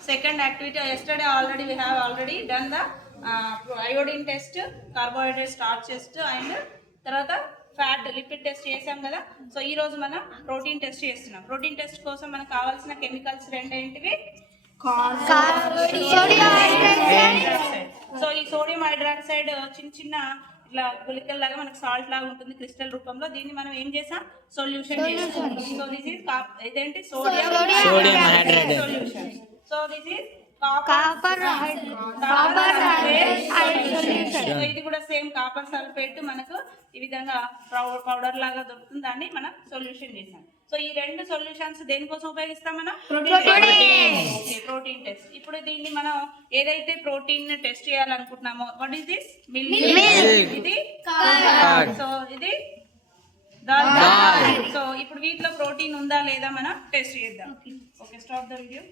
second activity. Yesterday already we have already done the iodine test, carbohydrate starch test and తర్వాత fat lipid test చేసాం కదా. So ఈ రోజు మనం protein test చేస్తున్నాం. ప్రోటీన్ టెస్ట్ కోసం మనకు కావాల్సిన కెమికల్స్ రెండేంటివి? సో ఈ సోడియం హైడ్రాక్సైడ్ చిన్న చిన్న ఇట్లా గుళికల్ లాగా మనకు సాల్ట్ లాగా ఉంటుంది క్రిస్టల్ రూపంలో. దీన్ని మనం ఏం చేసాం? సొల్యూషన్ చేసాం. సో దిస్ ఈజ్ ఇదేంటి? Sodium hydroxide solution. So this is copper sulphate. ఇది కూడా సేమ్ కాపర్ సల్ఫేట్ మనకు ఈ విధంగా పౌడర్ లాగా దొరుకుతుంది. దాన్ని మనం సొల్యూషన్ చేసాం. సో ఈ రెండు సొల్యూషన్స్ దేనికోసం ఉపయోగిస్తాం మనం? Protein test. ఇప్పుడు దీన్ని మనం ఏదైతే ప్రోటీన్ టెస్ట్ చేయాలనుకుంటున్నామో, వాట్ ఈస్ దిస్? మిల్క్. ఇది సో ఇది దాల్. సో ఇప్పుడు వీటిలో ప్రోటీన్ ఉందా లేదా మనం టెస్ట్ చేద్దాం. Okay, stop the video.